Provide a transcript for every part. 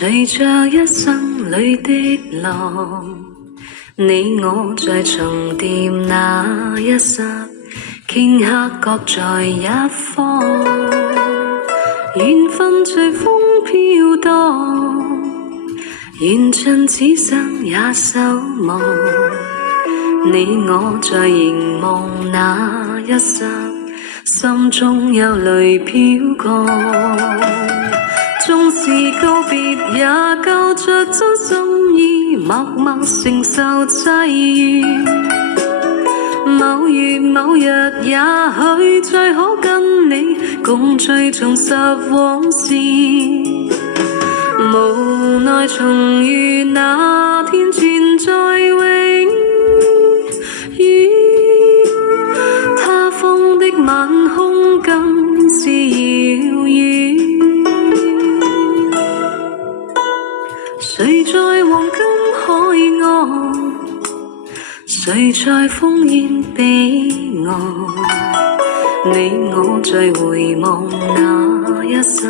隨着一生裏的浪，你我在重疊那一剎，頃刻各在一方，緣分隨風飄蕩，緣盡此生也守望。你我在凝望那一剎，心中有淚飄降。縱是告別也交出真心意，默默承受際遇。某月某日，也許再可跟你共聚重拾往事。無奈重遇那天存在永遠，他方的晚空更是遙遠。誰在黃金海岸，誰在烽煙彼岸？你我在回望那一剎，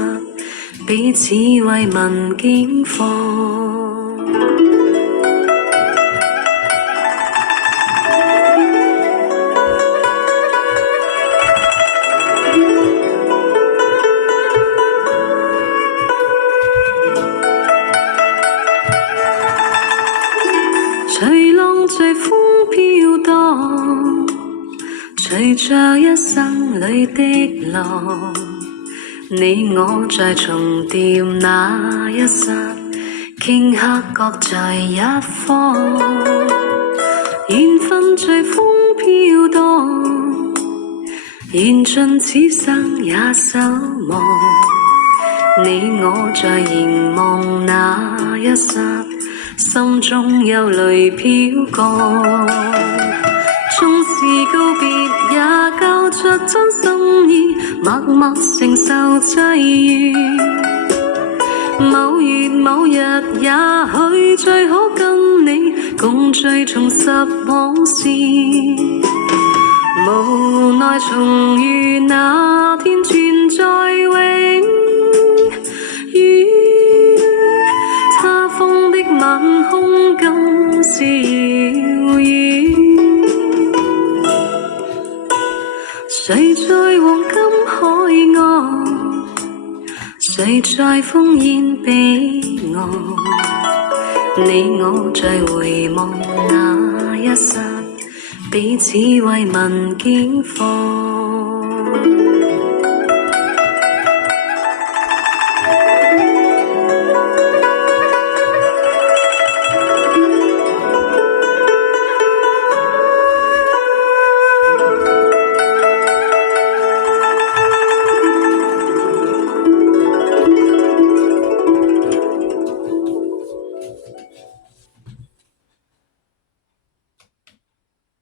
彼此慰問境況。隨浪隨風飄蕩，隨着一生裏的浪，你我在重疊那一剎，頃刻各在一方，緣分隨風飄蕩，緣盡此生也守望。你我在凝望那一剎，心中有淚飄降。縱是告別也交出真心意，默默承受際遇。某月某日，也許再可跟你共聚重拾往事。無奈重遇那天存在永遠，他方的晚空更是遙遠。誰在黃金海岸，誰在烽煙彼岸？你我在回望那一剎，彼此慰問境況。